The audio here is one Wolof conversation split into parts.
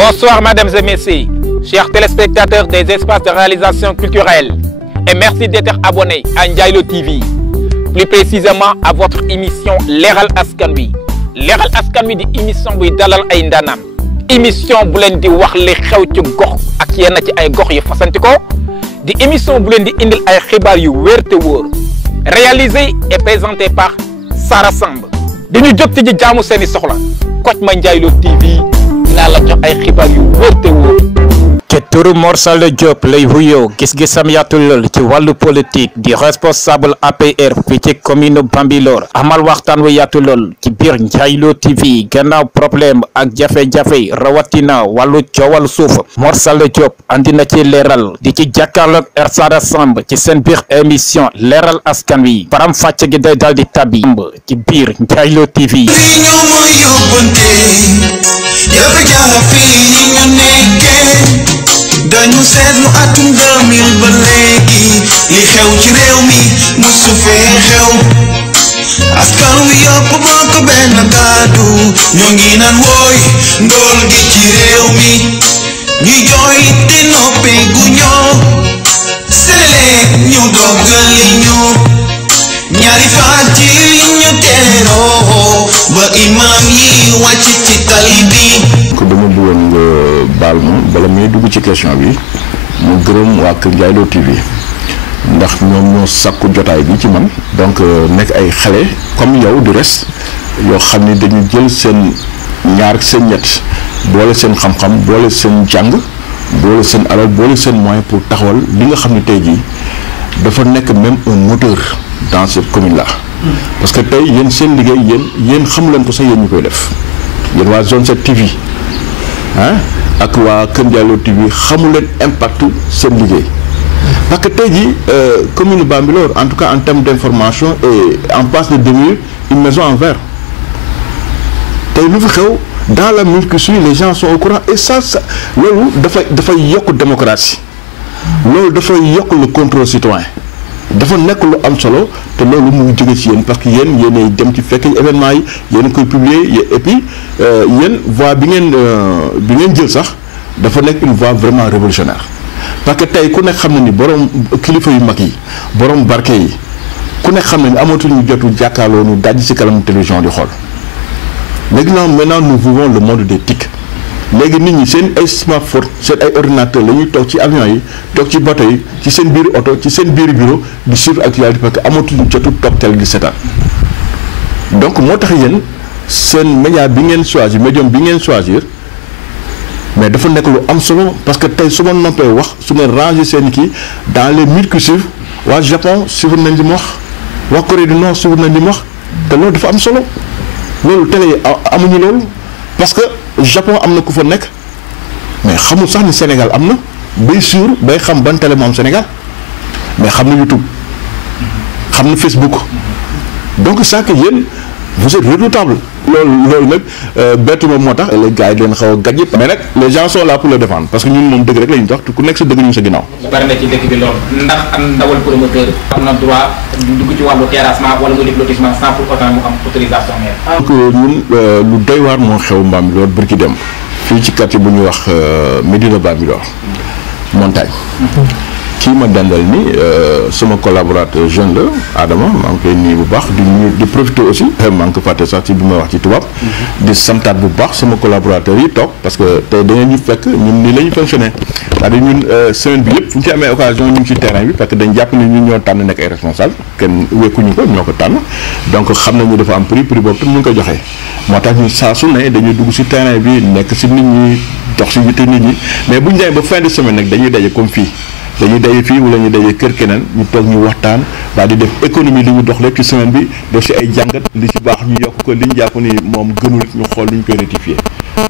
Bonsoir mesdames et messieurs, chers téléspectateurs des espaces de réalisation culturelle, et merci d'être abonnés à Ndiaylo TV, plus précisément à votre émission Leral Askan Wi. Leral Askan Wi di émission buy dalal ay ndaanaan, émission bu leen di wax li xew ci gox ak yenn ci ay gox yu fasanti ko, di émission bu leen di indil ay xibaar yu wér te wóor, réalisé et présenté par Sara Samb. di ñu jot ci jaamu seeni soxla Kocc Ma Ndiaylo TV dinaa la jox ay xibaar yu wóor te wóor. ci turu Mor Sall Diop lay wuyoo gis-gisam yaatu lool ci wàllu politique di responsable APR fii ci commune Bambilor amal waxtaan wu yaatu lool ci biir Ndiaylo TV gannaaw problème ak jafe-jafe rawatina wàllu coowal suuf Mor Sall Diop andi na ci leeral di ci jàkkaarloog Sara Samb ci seen biir émission Leral Askan Wi faram fàcc gi day dal di tabi ci biir Ndiaylo TV. dañu seetlu atum 2000 ba léegi li xew ci réew mi musu fee xew askan wi yëpp bokk benn kàddu ñoo ngi naan wooy ndool gi ci réew mi ñi jooy te noppi gu ñoo sele ñu doggali ñu ñaari faat ci ñu teeroo ba imam yi wàcc ci tali bi ko dama bëggoon nga baal ma bala may dugg ci question bi mu gërëm waa kër Ndiaylo TV ndax ñoom ñoo sakku jotaay bi ci man donc nekk ay xale comme yow du reste yoo xam ni dañu jël seen ñaar seen ñett boole seen xam-xam boole seen jàng boole seen alal boole seen moyen pour taxawal li nga xam ne tey jii dafa nekk même un moteur dans cette commune là. parce que tey yéen seen liggéey yéen xamu leen ko sax yéen ñu koy def yéen waa zone 7 TV ah ak waa Kër Ndiaylo TV xamu leen impact seen liggéey parce que tey jii commune Bambilor en tout cas en termes d'information est en passe de devenir une maison en verre tey lu fi xew dans la minute qui suit les gens sont au courant et ça loolu dafay yokk démocratie loolu dafay yokk le contrôle citoyen dafa nekk lu am solo te loolu mu ngi jóge ci yéen parce que yéenay dem ci fekk événement yi yéen koy publier et puis yéen voix bi ngeen jël sax dafa nekk une voix vraiment révolutionnaire parce que tey ku nekk xam na ni borom kilifa yu mag yi borom barke yi ku nekk xam na ni amatuñu jotu jàkkaarloo ñu daj ci kanam télévision di xool léegi maintenant nous vivons le monde des TIC léegi nit ñi seen ay smartphone seen ay ordinateur la ñuy toog ci avion yi toog ci bateau yi ci seen biir oto ci seen biir bureau di suivre actualité parce que amatuñu jotu toog télé di seetaan donc moo tax yéen seen média bi ngeen choisir médium bi ngeen choisir mais dafa nekk lu am solo parce que tey su ma noppee wax su ngeen ranger seen kii dans les minutes qui suivent waa Japon suivre nañ li mu wax waa Corée du Nord suivre nañ li mu wax te loolu dafa am solo loolu télé yi amuñu loolu parce que Japon am na ku fa nekk mais xamul sax ni Sénégal am na bay suur bay xam ban télé moo am Sénégal mais xam na YouTube xam na Facebook donc ça que yéen vous êtes redoutable loolu nag bettu moom moo tax les gars yi leen xaw a gàjj mais nag les gens sont là pour le défendre parce que ñun moom dëgg rek la ñu tax ku nekk sa dëgg ñu sa ginnaaw. bari na ci dëkk bi lool ndax am ndawal promoteur am na droit dugg ci wàllu terrassement wala mu def lotissement sans pour autant mu am autorisation maire. donc ñun lu doy waar moo xew Bambilor bërki dem fii ci quartier bu ñuy wax Médina Bambilor montagne. kii ma dandal ni sama collaborateur jeune la Adama maa ngi koy nuyu bu baax di profiter aussi maa ngi ko fàtte sax ci bi ma wax ci tubaab di santaat bu baax sama collaborateur yi toog parce que tey da ngeen ñu fekk ñun nii la ñu fonctionner c'est-à-dire ñun semaine bi yëpp fu ñu ci amee occasion ñu ngi ci terrain bi parce que dañ jàpp ni ñun ñoo tànn nekk ay responsable kenn wekkuñu ko ñoo ko tànn donc xam nañu dafa am prix boobu tam ñu ngi ko joxee moo tax ñu saa su ne dañuy dugg ci terrain bi nekk ci nit ñi dox ci yitte nit ñi mais bu ñu demee ba fin de semaine nag dañuy daje comme fii dañuy daje fii wala ñu daje kër keneen ñu toog ñu waxtaan daal di def économie li ñu dox lépp ci semaine bi def ci ay jàngat li ci baax ñu yokk ko li ñu jàpp ni moom gënul ñu xool lu ñu koy rectifier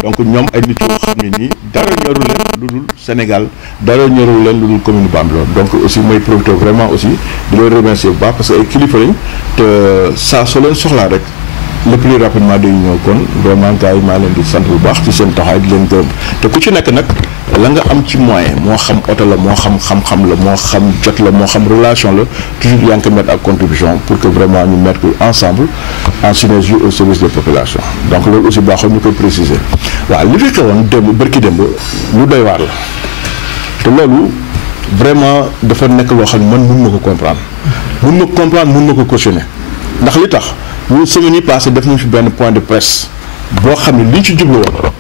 donc ñoom ay nit yoo xam ne nii dara ñorul leen lu dul Sénégal dara ñorul leen lu dul commune Bambilor donc aussi mooy profité vraiment aussi di leen remercier bu baax parce que ay kilifa lañ te saa soo leen soxlaa rek le plus rapidement day ñëw kon vraiment gars yi maa leen di sant bu baax ci seen taxawaay di leen gërëm te ku ci nekk nag la nga am ci moyen moo xam oto la moo xam xam-xam la moo xam jot la moo xam relation la toujours yaa ngi ko mettre ak contribution pour que vraiment ñu mettre ensemble en synergie au service des populations donc loolu aussi baaxoon ñu koy préciser waaw li fi xewoon démb bërki démb lu doy waar la te loolu vraiment dafa nekk loo xam ne man mun ma ko comprendre mun ma ko cautionner ndax li tax ñu semaine yi passé def nañu fi benn point de presse boo xam ne li ñu ci jublu woon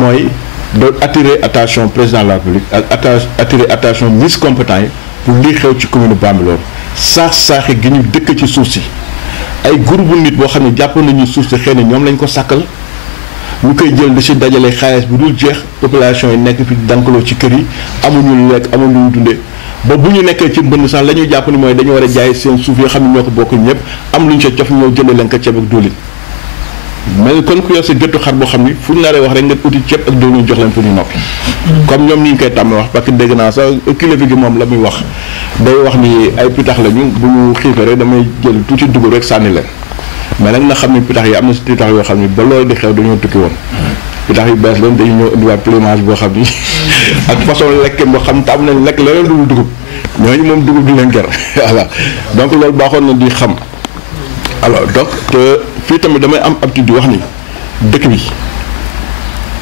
mooy de attirer attention président de la République ak attirer attention ministre compétent yi pour lii xew ci commune Bambilor saaxi gi ñu dëkk ci suuf si ay groupe nit boo xam ne jàpp nañu suuf si xëy na ñoom lañ ko sàkkal ñu koy jël di si dajale xaalis bu dul jeex population yi nekk fi dankaloo ci kër yi amuñu lu lekk amuñu lu dundee ba bu ñu nekkee ci mbënd sax la ñuy jàpp ni mooy dañu war a jaay seen suuf yoo xam ne ñoo ko bokk ñëpp am lu ñu sa cof ñëw jënd leen ko ceeb ak diwlin mais kon ku yor sa gëttu xar boo xam ni fu ñu naree wax rek nga uti ceeb ak diwlin jox leen pour ñu noppi comme ñoom ni ñu koy tàmm wax parce que dégg naa sax kilifa gi moom la muy wax day wax ni ay pitax lañu bu ñu xiifee rek damay jël tuuti dugub rek sànni leen mais nag na xam ne pitax yi am na si pitax yoo xam ne ba loolu di xew dañoo tukki woon pitax yu bees leen dañu ñëw indiwaat plumage boo xam ni ak façon lekk boo xam tam nañ lekk leneen dul dugub ñooñu moom dugub du leen ger voilà donc loolu baaxoon na di xam alors donc te fii tamit damay am habitude di wax ni dëkk bi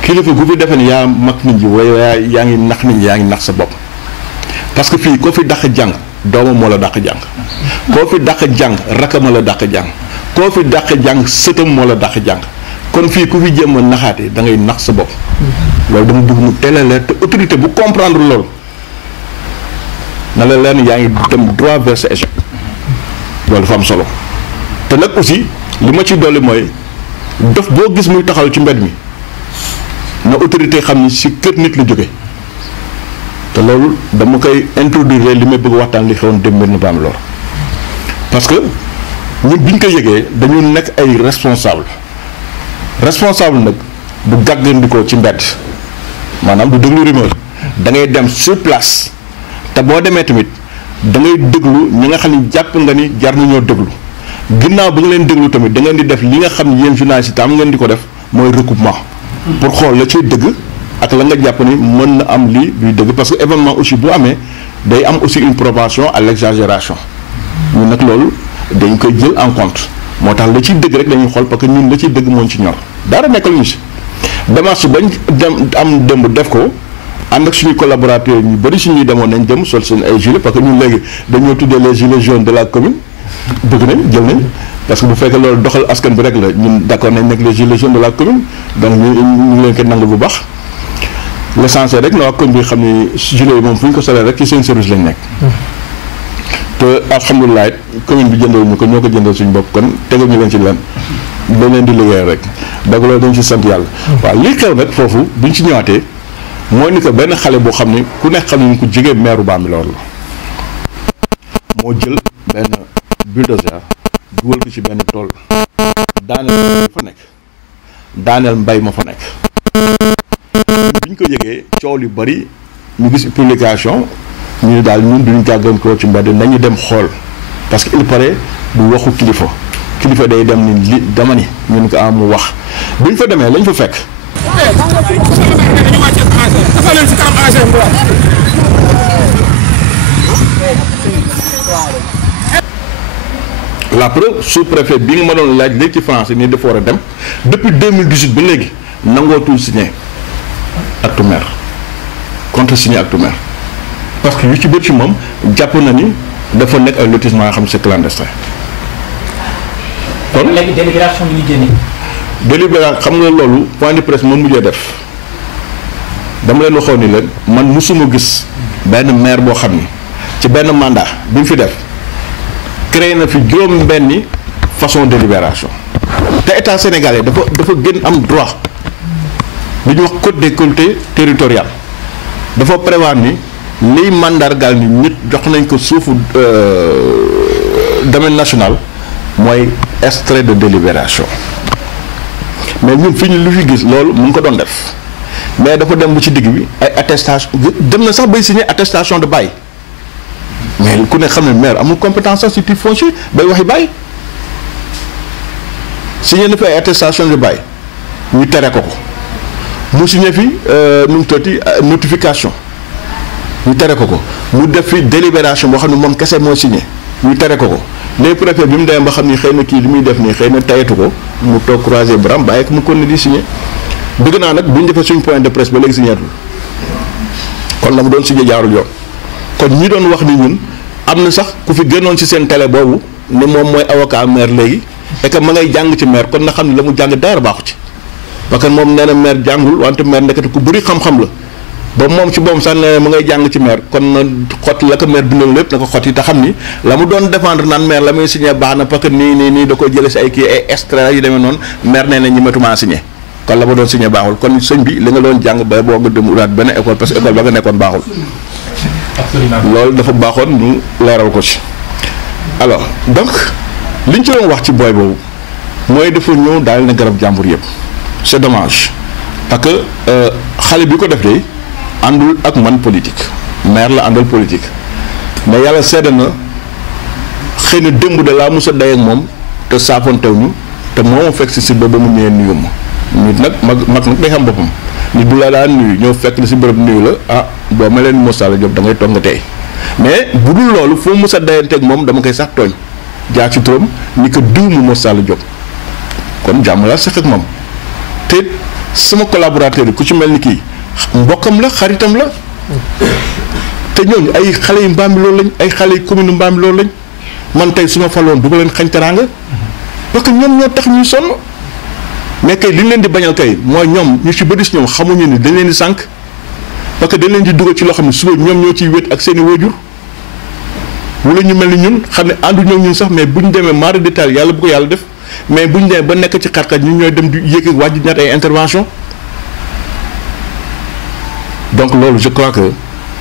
kilifa gu fi defe ni yaa mag nit ñi wala yaa ngi nax nit ñi yaa ngi nax sa bopp parce que fii koo fi dàq jàng doomam moo la dàq jàng koo fi dàq jàng rakama la dàq jàng koo fi dàq jàng sëtam moo la dàq jàng kon fii ku fi jéem a naxaate da ngay nax sa bopp loolu dama bëgg mu teel a leer te autorité bu comprendre loolu na la leer ni yaa ngi dem droit vers sa échec loolu dafa am solo te nag aussi li ma ci dolli mooy dof boo gis muy taxaw ci mbedd mi na autorité xam ni si kër nit la jóge te loolu dama koy introduire li may bëgg waxtaan li xewoon dem mbir na Bambilor parce que ñun bi ñu ko yëgee dañu nekk ay responsable nag du gàggandikoo ci mbedd maanaam du déglu rumeur da ngay dem sur place te boo demee tamit da ngay déglu ñi nga xam ni jàpp nga ni jar nañoo déglu ginnaaw bi nga leen déglu tamit da ngeen di def li nga xam ni yéen journalistes yi am ngeen di ko def mooy recoupement pour xool la ciy dëgg ak la nga jàpp ni mën na am lii duy dëgg parce que événement aussi bu amee day am aussi une propension à l'exagération ñun nag loolu dañ koy jël en compte moo tax la ciy dëgg rek dañuy xool parce que ñun la ciy dëgg mooñ ci ñor dara nekkal ñu si démarche bañ dem am démb def ko ànd ak suñu collaborateurs ñu bëri suñuy demoon nañ dem sol seen ay gilets parce que ñun léegi dañoo tuddee les gilets jaunes de la commune bëgg nañ jël nañ parce que bu fekkee loolu doxal askan bi rek la ñun d'accord nañ nekk les gilets jaunes de la commune donc ñu ngi leen ko nangu bu baax l'essentiel rek na waa commune bi xam ni gilets yi moom fu ñu ko solee rek ci seen service lañ nekk te alhamdulilah commune bi jëndal ñu ko ñoo ko jëndal suñu bopp kon tegal ñu leen ci leen dañ leen di liggéey rek donc loolu dañ ci sant yàlla waaw lii xew nag foofu buñ ci ñëwaatee mooy ni que benn xale boo xam ni ku nekk xam ni ku jege maire Bambilor la moo jël benn bulldozer dugal ko ci benn tool daaneel fa nekk daaneel mbay ma fa nekk bi ñu ko yëgee coow lu bari ñu gis publication ñu ne daal ñun duñu gàggankoo ci mbedd nañu dem xool parce que il paraît du waxu kilifa day dem ni li dama ni ñun ko am mu wax bi ñu fa demee lañ fa fekk la preuve sous-préfet bi nga ma doon laaj léegi ci français ni dafa war a dem depuis 2018 ba léegi nangootul signé acte maire contre signé acte maire parce que yu ci bëri ci moom jàpp na ni dafa nekk ay lotissement yoo xam ne c'est clandestin kon léegi délibération bi ñu génne. délibération xam nga loolu point de presse moom mujjee def dama leen waxoon ni leen man musuma gis benn maire boo xam ni ci benn mandat bi mu fi def créé na fi juróom benni façon délibération te état sénégalais dafa gën am droit li ñuy wax code des collectivités territoriales dafa prévoir ni liy mandargaal ni nit jox nañ ko suufu domaine national mooy extrait de délibération mais ñun fi ñu lu fi gis loolu mu ngi ko doon def mais dafa dem bu ci digg bi ay attestation dem na sax bay signer attestation de bail mais ku ne xam ne maire amul compétence sax ci titre foncier bay waxi bail signé na fi ay attestation de bail ñu tere ko mu signé fi nu mu tuddati notification ñu tere ko mu def fi délibération boo xam ne moom kese moo signé ñu tere ko les préfet bi mu demee ba xam ni xëy na kii li muy def nii xëy na tayatu ko mu toog croiser bras bàyyi ko mu kon ne di signé dëgg naa nag bu ñu defee suñu point de presse ba léegi signé kon la mu doon signé jaarul yoon kon ñi doon wax ni ñun am na sax ku fi gënoon ci seen télé boobu ne moom mooy avocat maire léegi et que ma ngay jàng ci maire kon na xam ne la mu jàng dara baaxu ci parce que moom nee na maire jàngul wante maire nekkati ku bëri xam-xam la ba moom ci boom sax nee na ma ngay jàng ci maire kon na xot la ko maire bindoon lépp na ko xot yi te xam ni la mu doon défendre naan maire la muy signé baax na parce que nii da koy jëlee si ay kii ay extrait yu demee noonu maire nee na ñi matuma signé kon la ma doon signé baaxul kon sëñ bi li nga doon jàng ba boo nga dem uraat benn école parce que école ba nga nekkoon baaxul loolu dafa baaxoon ñu leeral ko ci alors donc liñ ci doon wax ci booy boobu mooy dafa ñëw daal na garab jàmbur yëpp c'est dommage parce que xale bi ko def de àndul ak man politique maire la àndal politique mais yàlla sedd na xëy na démb de laa mos a day ak moom te saafoontew ñu te moo ma fekk si si ba mu ñëwee nuyu ma nit nag mag nag day xam boppam nit bu la daan nuyu ñëw fekk na si bërëb nuyu la ah boo ma leen Moussa Diop da ngay toog nga tey mais bu dul loolu foo mos a dayanteeg moom dama koy sax tooñ jaar ci turam ni ko diw mu Moussa Diop kon jàmm laa sax ak moom te sama collaborateur yi ku ci mel ni kii mbokkam la xaritam la te ñooñu ay xale yu Bambilor lañ ay xale yu commune Bambilor lañ man tey su ma faloon du ma leen xañ teraanga parce que ñoom ñoo tax ñuy sonn mais kay li ñu leen di bañal kay mooy ñoom ñu ci bëri si ñoom xamuñu ni dañ leen di sànq parce que dañ leen di dugal ci loo xam ne suba ñoom ñoo ciy wét ak seen i waajur wala ñu mel ni ñun xam ne àndu ñoo ñun sax mais bu ñu demee mari détail yàlla bu ko yàlla def mais bu ñu demee ba nekk ci xat-xat ñun ñooy dem di yéeg ak wàjji ñaat ay intervention donc loolu je crois que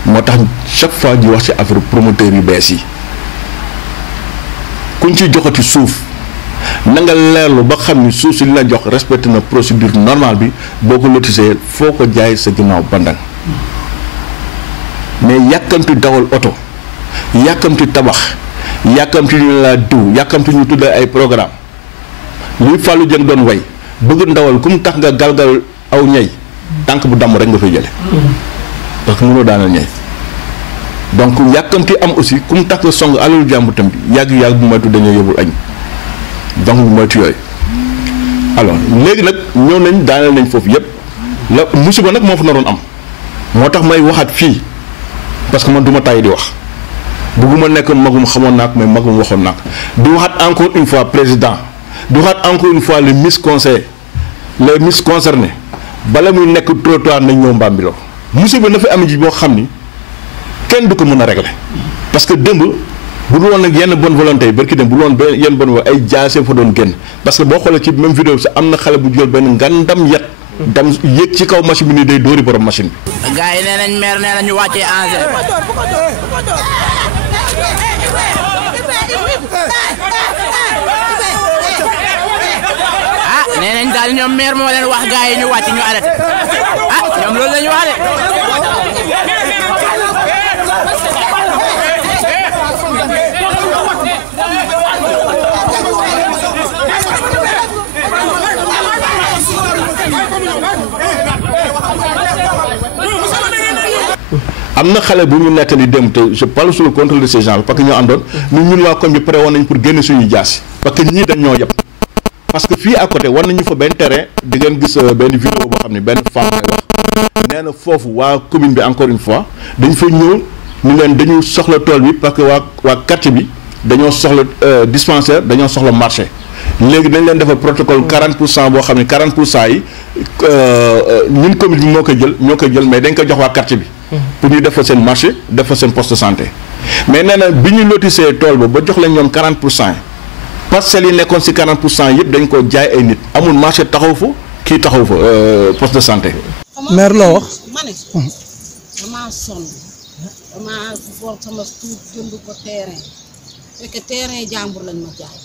moo tax chaque fois di wax ci affaire promoteur yu bees yi kuñ ci joxati suuf na nga leerlu ba xam ni suuf si li la jox respecté na procédure normale bi boo ko lotisee foo ko jaay sa ginnaaw bandang mais yàkkamti dawal oto yàkkamti tabax yàkkamti ñu la diw yàkkamti ñu tuddee ay programme li Fallou Dieng doon way bëgg ndawal ku mu tax nga galgal aw ñay tànk bu damm rek nga fay jële parce que mënoo daanal ñay donc yàkkamti am aussi ku mu tax nga song alalu jàmbur tam bi yàgg-yàgg bu moytu dañoo yóbbul añ donc bu moytu yooyu alors léegi nag ñëw nañ daaneel nañ foofu yépp la musiba nag moo fa naroon am moo tax may waxaat fii parce que man du ma tàyyi di wax bëgguma nekk magum xamoon naa ko mais magum waxoon naa ko di waxaat encore une fois président di waxaat encore une fois les miss conseillers les miss concernés bala muy nekk trottoir nañ ñëw Bambilor musiba na fi am ji boo xam ni kenn du ko mën a régler parce que démb bu dul woon nag yenn bonne volonté yi barki dem bu dul woon benn yenn bonne volonté ay jaase fa doon génn parce que boo xoolee ci même vidéo bi sax am na xale bu jël benn ngandam yet dam yéeg ci kaw machine bi nii day dóori borom machine bi. gars yi nee nañ maire nee na ñu wàccee engrais. ah nee nañ daal ñoom maire moo leen wax gars yi ñu wàcc ñu arrêté ah ñoom loolu la ñu wax de. am na xale bu ñu nettali dem te je parle sous le contrôle de ces gens parce que ñoo àndoon ñun waa koñ bi pare woon nañ pour génne suñuy jaas parce que ñii dañ ñoo yëpp parce que fii à côté war nañu fa benn terrain di ngeen gis benn vidéo boo xam ne benn femme lay wax nee na foofu waa commune bi encore une fois dañ fa ñëw ñu leen dañu soxla tool bi parce que waa quartier bi dañoo soxla dispensaire dañoo soxla marché léegi dañ leen defal protocole 40% boo xam ne 40% yi ñun commune bi ñoo koy jël mais dañ ko jox waa quartier bi. pour ñu def fa seen marché def fa seen poste de santé mais nee na bi ñu lotissé tool ba jox leen ñoom 40% yi parcelles yi nekkoon si 40% yëpp dañ ko jaay ay nit amul marché taxaw fa kii taxaw fa poste de santé. maire loo wax. ma ne damaa sonn damaa for sama tuut jënd ko terrain fekk terrain jàmbur lañ ma jaay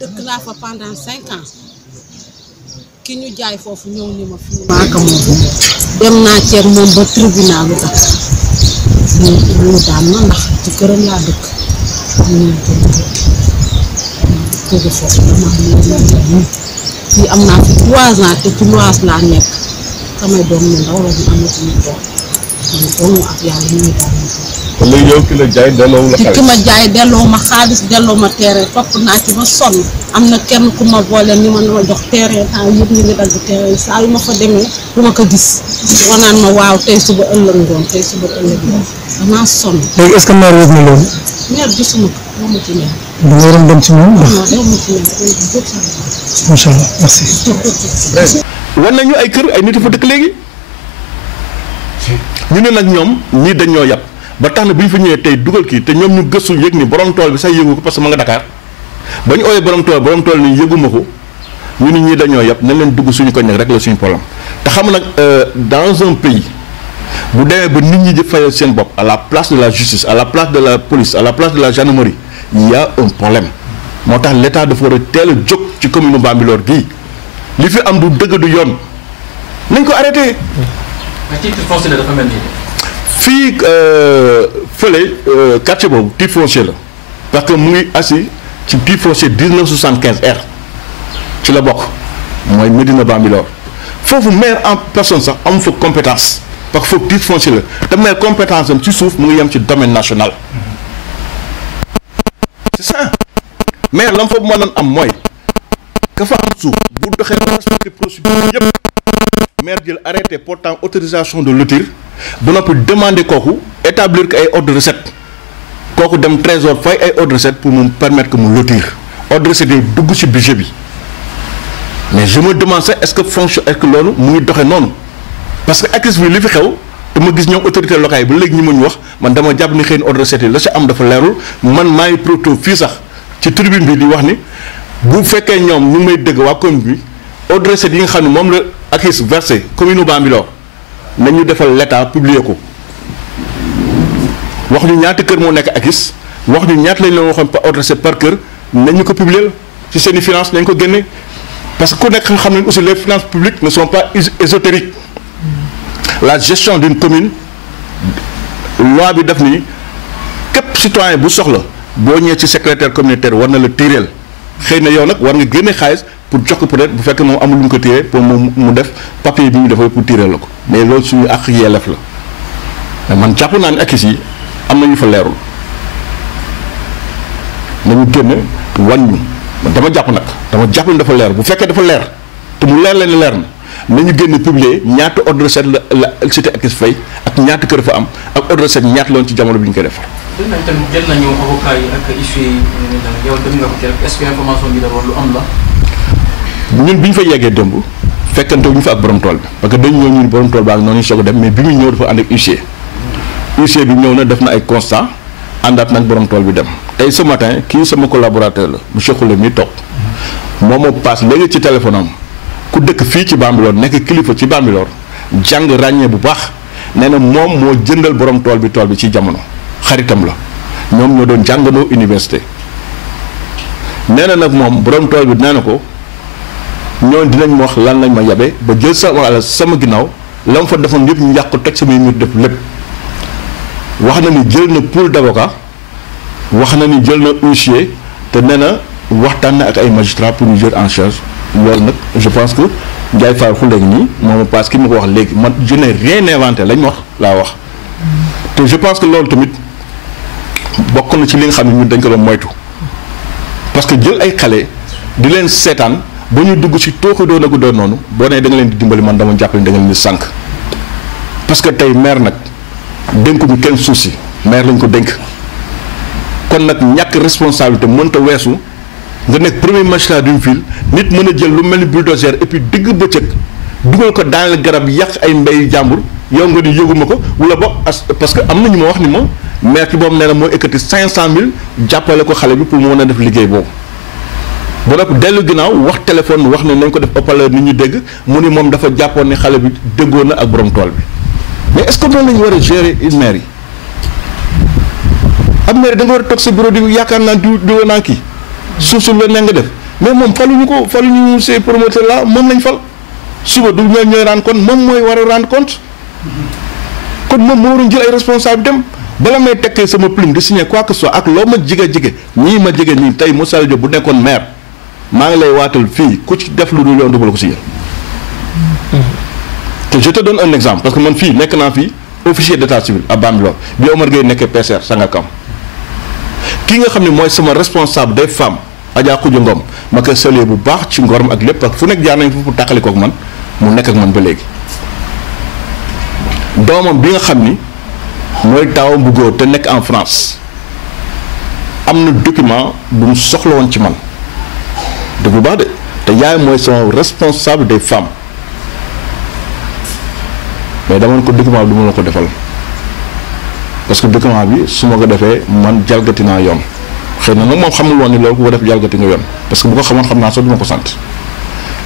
dëkk naa fa pendant 5 ans ki ñu jaay foofu ñëw ni ma fii maaka moom dem naa ceeg moom ba tribunal lu tax ñu daan ma ndax ci këram laa dëkk jóge foofu damaa ñëw fii am naa fi 3 ans te ci lois laa nekk samay doom ñu ndaw la ñu amatuñu doom man doomu ak yàlla ñu ngi daal kon léegi yow ki la jaay delloo la xaalis ki ma jaay delloo ma xaalis delloo ma terrain topp naa ci ba sonn am na kenn ku ma boole ni ma jox terrain temps yëpp ñu ngi dagg terrain saa yu ma fa demee du ma ko gis wanaan ma waaw tey suba ëllëg ngoon tey suba ëllëg ngoon damaa sonn. léegi est-ce que maire yëg na loolu. maire gisuma ko doo ma ci maire. da nga waroon dem ci moom. non doo ma ci maire macha allah merci. wan nañu ay kër ay nit fa dëkk léegi ñu ne nag ñoom ñii dañ ñoo yàpp ba tax na bu ñu fa ñëwee tey dugal kii te ñoom ñu gëstu yëg ni borom tool bi sax yëgu ko parce que ma nga Dakar ba ñu ooyee borom tool ni yëguma ko ñu ni ñii dañoo yàpp nañ leen dugg suñu koñ nag rek la suñu problème te xam nag dans un pays bu demee ba nit ñi di fayal seen bopp à la place de la justice à la place de la police à la place de la gendarmerie il y a un problème moo tax l'état dafa war a teel a jóg ci commune Bambilor gii li fi am du dëgg du yoon nañ ko arrêté. titre foncier la dafa mel ni. fii fële quartier boobu titre foncier la parce que mu ngi assis ci titre foncier 1975 R ci la bokk mooy Médina Bambilor foofu maire en personne sax amu fa compétence parce que foofu titre foncier la te maire compétence am ci suuf mu ngi yem ci domaine national c'est ça maire la mu fa mënoon am mooy ka fa am suuf bu doxee ba respecté procédure yëpp maire jël arrêté portant autorisation de lotir ba noppi demander kooku établir que ay ordre de recette kooku dem trésor fay ay ordre de recette pour mu permettre que mu lotir ordre de recette yi dugg ci budget bi mais je me demande ça est-ce que loolu mu ngi doxee noonu parce que acquis bi li fi xew te ma gis ñoom autorité locale yi ba léegi ñi ma ñu wax man dama jàpp ni xëy na ordre de recette yi la si am dafa leerul man maa ngi proto fii sax ci tribune bi di wax ni bu fekkee ñoom ñu ngi may dëgg waa commune bi ordre de recette yi nga xam ne moom la acquis versé commune Bambilor nañu defal l'état publier ko wax ñu ñaata kër moo nekk acquis wax ñu ñaata lañ la waxoon par ordre de recette par kër nañu ko publier ci seen i finances nañ ko génne parce que ku nekk nga xam ne aussi les finances publiques ne sont pas ésotériques la gestion d'une commune loi bi def ni képp citoyen bu soxla boo ñëwee ci secrétaire communautaire war na la tiireel xëy na yow nag war nga génne xaalis pour jox ko peut-être bu fekkee moom amul lu mu ko téye pour moom mu def papier bi ñu defee pour tiireel la ko mais loolu suñu àq yelleef la mais man jàpp naa ne acquis yi am na ñu fa leerul nañu génne wàññi dama jàpp ne dafa leer bu fekkee dafa leer te mu leer leen leer na nañu génne publier ñaata ordre de recette la cité acquis fay ak ñaata kër fa am ak ordre de recette ñaata loon ci jamono bi ñu koy defar. jël nañu avocat yi ak huissier yi yow dem nga ko ci rek est-ce que information bi d'abord lu am la. ñun bi ñu fa yeggee démb fekkante wu ñu fa ak borom tool bi parce que dañu ñëw ñun borom tool baa ngi noonu ñu soog a dem mais bi muy ñëw dafa ànd ak huissier bi ñëw na def na ay constat àndaat nag borom tool bi dem tey ce matin kii sama collaborateur la monsieur Khoule mi toog moom moo passe léegi ci téléphone am ku dëkk fii ci Bambilor nekk kilifa ci Bambilor jàng ràññee bu baax nee na moom moo jëndal borom tool bi ci jamono xaritam la ñoom ñoo doon jàngandoo université nee na nag moom borom tool bi nee na ko ñoon dinañ ma wax lan lañ ma yabe ba jël sama ginnaaw la ma fa defoon yëpp ñu yàq ko teg samay mbir def lépp wax na ni jël na pool d'avocat wax na ni jël na huissier te nee na waxtaan na ak ay magistrats pour ñu jël en charge loolu nag je pense que Ndiaye Fall Khoule léegi nii moom passe ki ma ko wax léegi man je n'ai rien inventé lañ wax laa wax te je pense que loolu tamit bokk na ci li nga xam ne ñun dañ ko doon moytu parce que jël ay xale di leen seetaan ba ñu dugg ci tooxi doon ak doon noonu boo nee da nga leen di dimbali man dama jàpp ni da nga leen di sànq parce que tey maire nag dénkuñu kenn suuf si maire lañ ko dénk kon nag ñàkk responsabilité mënta weesu nga nekk premier magistrat d'une ville nit mën a jël lu mel ni bulldozer et puis digg bëccëg dugal ko daaneel garab yàq ay mbéyu jàmbur yow nga di yëguma ko wala boog parce que am na ñu ma wax ni ma maire ci boobu nee na moo ekkati 500000 jàppale ko xale bi pour mu mën a def liggéey boobu. ba noppi dellu ginnaaw wax téléphone wax ne nañ ko def haut-parleur nit ñi dégg mu ni moom dafa jàppoon ni xale bi déggoon na ak borom tool bi mais est-ce que noonu la ñu war a gérer une maire yi ab maire da nga war a toog sa bureau di yaakaar naa diwa naa kii suuf su la ne nga def mais moom faluñu ces promoteurs là moom lañ fal suba du ñoo ñooy rendre compte moom mooy war a rendre compte kon moom moo waroon jël ay responsable dem bala may tekkee sama plume de signer quoi que ce soit ak loo ma jige ñii ma jige nii tey Moussa Diop bu nekkoon maire maa ngi lay waatal fii ku ci def lu dul yoon dugal ko si yéen. te je te donne un exemple parce que man fii nekk naa fii officier d'état civil à Bambilor bi Omar Gueye nekkee PCR Sangalkam kii nga xam ne mooy sama responsable des femmes Adja Khoudia Ngom ma koy saluer bu baax ci ngorom ak lépp ak fu nekk jaar nañ fu pour tàqali kook man mu nekk ak man ba léegi. doomam bi nga xam ni mooy taawam bu góor te nekk en France am na document bu mu soxla woon ci man dëgg bu baax de te yaay mooy sama responsable des femmes mais dama ne ko document bi du ma la ko defal parce que document bi su ma ko defee man jalgati naa yoon xëy na nag moom xamul woon ni loolu ku ko def jalgati nga yoon parce que bu ko xamoon xam naa sax du ma ko sant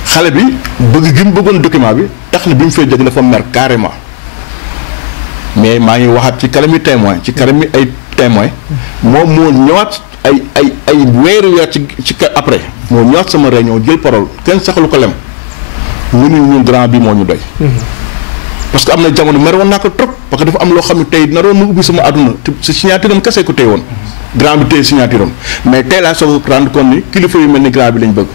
xale bi bëgg gi mu bëggoon document bi tax na bi mu fay jóg dafa mer carrément. mais maa ngi waxaat ci kanami témoin ci kanami ay témoin moom moo ñëwaat ay weeri weer ci après moo ñëwaat sama réunion jël parole kenn saxalu ko lem mu ni ñun grand bi moo ñu doy. parce que am na jamono mer woon naa ko trop parce que dafa am loo xam ne tey naroon mu ubbi sama àdduna te si signature am kese ko tey woon grand bi tey signature am mais tey laa soog a rendre compte ni kilifa yu mel ni grand bi lañ bëgg.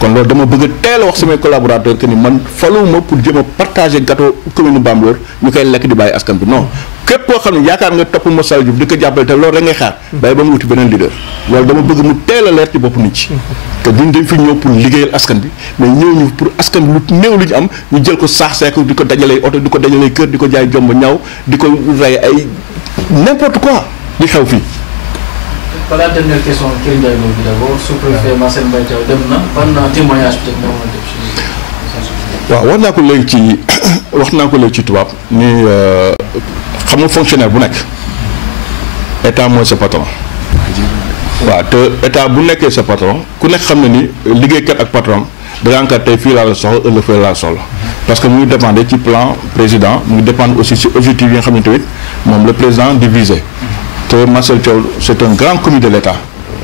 kon loolu dama bëgg a teel a wax samay collaborateurs que ni man faluma pour jëm a partager gâteau commune Bambilor ñu koy lekk di bàyyi askan bi non képp koo xam ne yaakaar nga topp Moussa Diouf di ko jàppale te loolu rek ngay xaar bàyyi ba mu wuti beneen leader loolu dama bëgg mu teel a leer ci bopp nit ci te duñ dañ fi ñëw pour liggéeyal askan bi mais ñëw ñu pour askan bi lu néew lu ñu am ñu jël ko saax seeku di ko dajalee oto di ko dajalee kër di ko jaay jomb ñaaw di ko rey ay n'importe quoi di xew fii. Voilà la dernière question Kër Ndiaye Lo bi d'abord sous-préfet Marcel Mbaye Thiaw dem na ban témoignage peut-être nga mën a def. waaw wax naa ko léegi ci tubaab ni xam nga fonctionnaire bu nekk état mooy sa patron. waaw te état bu nekkee sa patron ku nekk xam ne ni liggéeykat ak patron da nga tey fii laa la soxla ëllëg fii laa soxla parce que mu ngi dépendre ci plan président mu ngi dépendre aussi ci objectif yi nga xam ne tamit moom le président di viser. te Marcel Thiaw c'est un grand commis de l'État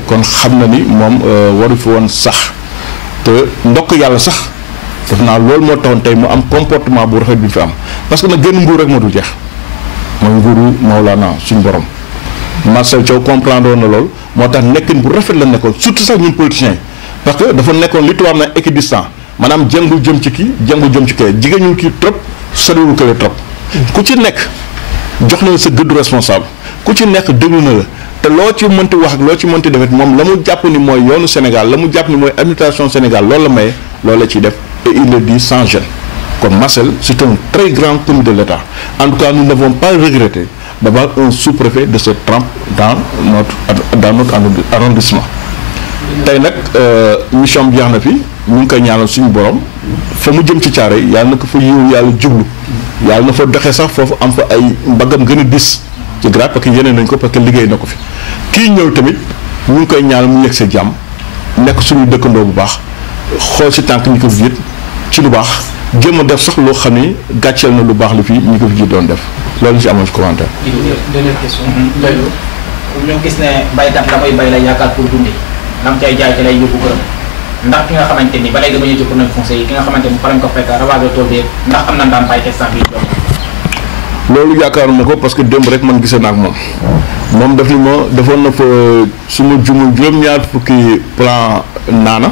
kon xam na ni moom waru fi woon sax te ndokk yàlla sax def naa loolu moo taxoon tey mu am comportement bu rafet bi fi am parce que nag génn nguur rek moo dul jeex mooy nguuru Maolana suñu borom Marcel Thiaw comprendre woon na loolu moo tax nekkin bu rafet la nekkoon surtout sax ñun politiciens yi parce que dafa nekkoon li tubaab na équidistant maanaam jëngul jëm ci kii jëngul jëm ci kii jigéen ñu kii trop soriwul kële trop ku ci nekk jox na sa gëddu responsable ku ci nekk déglu na la te loo ci mënti wax ak loo ci mënti defet moom la mu jàpp ni mooy yoonu Sénégal la mu jàpp ni mooy administration Sénégal loolu la maye loolu la ciy def et il le dit sans gêne kon Marcel c'est un très grand commis de l'État en tout cas nous n'avons pas regretté d'avoir un sous-préfet de ce trempe dans notre arrondissement tey nag mission bi jeex na fi ñu ngi koy ñaanal suñu borom fa mu jëm ci caare yàlla na ko fa yiw yàlla jublu yàlla na fa doxee sax foofu am fa ay mbaggam gën a dis ci grave parce que yeneen nañ ko parce que liggéey na ko fi kii ñëw tamit ñu ngi koy ñaanal mu yegg sa jàmm nekk suñu dëkkandoo bu baax xool si tànk ñi ko fi jiit ci lu baax jéem a def sax loo xam ni gàcceel na lu baax li fii ñi ko fi jiit doon def loolu ci amoon ci commentaire. dernière question. ñu gis ne baykat la koy bay la yaakaar pour dundee lam cay jaay ci lay yóbbu këram ndax ki nga xamante ni ba léegi dama ñëw ci problème foncier yi ki nga xamante ni fa lañ ko fekk ravage tool bi ndax am na daan fay instant bi loolu yaakaaruma ko parce que démb rek man gisee naa ak moom daf ni ma defoon na fa su ma jumul juróom-ñaar fukki plan naana